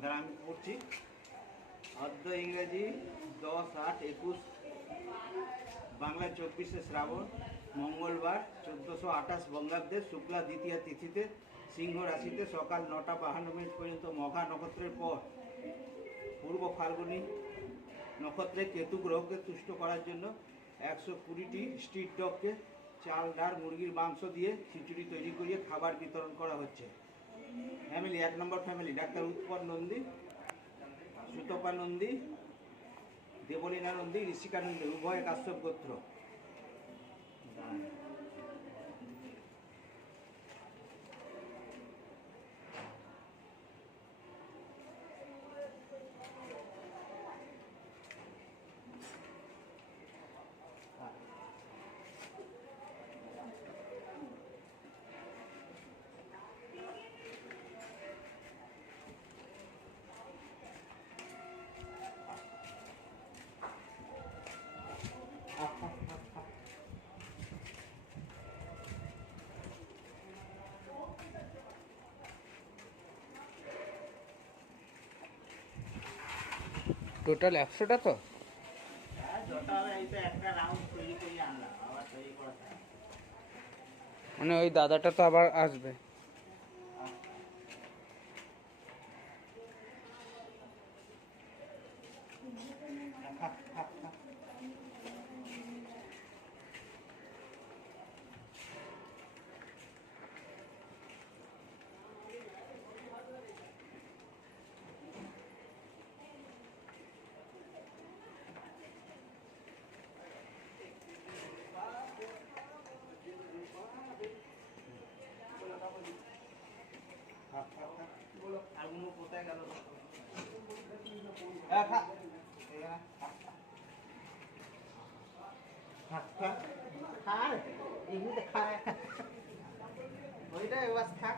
দাঁড়া আমি পড়ছি। অর্ধ ইংরেজি 10-8-21, বাংলা 24শে শ্রাবণ, মঙ্গলবার 1428 বঙ্গাব্দে শুক্লা দ্বিতীয়া তিথিতে সিংহ রাশিতে সকাল 9টা 52 পর্যন্ত মঘা নক্ষত্রের পর পূর্ব ফাল্গুনী নক্ষত্রে কেতু গ্রহকে তুষ্ট করার জন্য 120টি স্ট্রিট ডগকে চাল, ডাল, মুরগির মাংস দিয়ে খিচুড়ি তৈরি করিয়ে খাবার বিতরণ করা হচ্ছে। ফ্যামিলি 1 নম্বর ফ্যামিলি ডাক্তার উৎপল নন্দী, সুতপা নন্দী, দেবলীনা নন্দী, ঋষিকা নন্দী, উভয় কাশ্যপ গোত্র। টোটাল 100টা তো? মানে ওই দাদাটা তো আবার আসবে। আগুনো কোথায় গেল? খায় এমনিতে খায় ওইটা এবার থাক।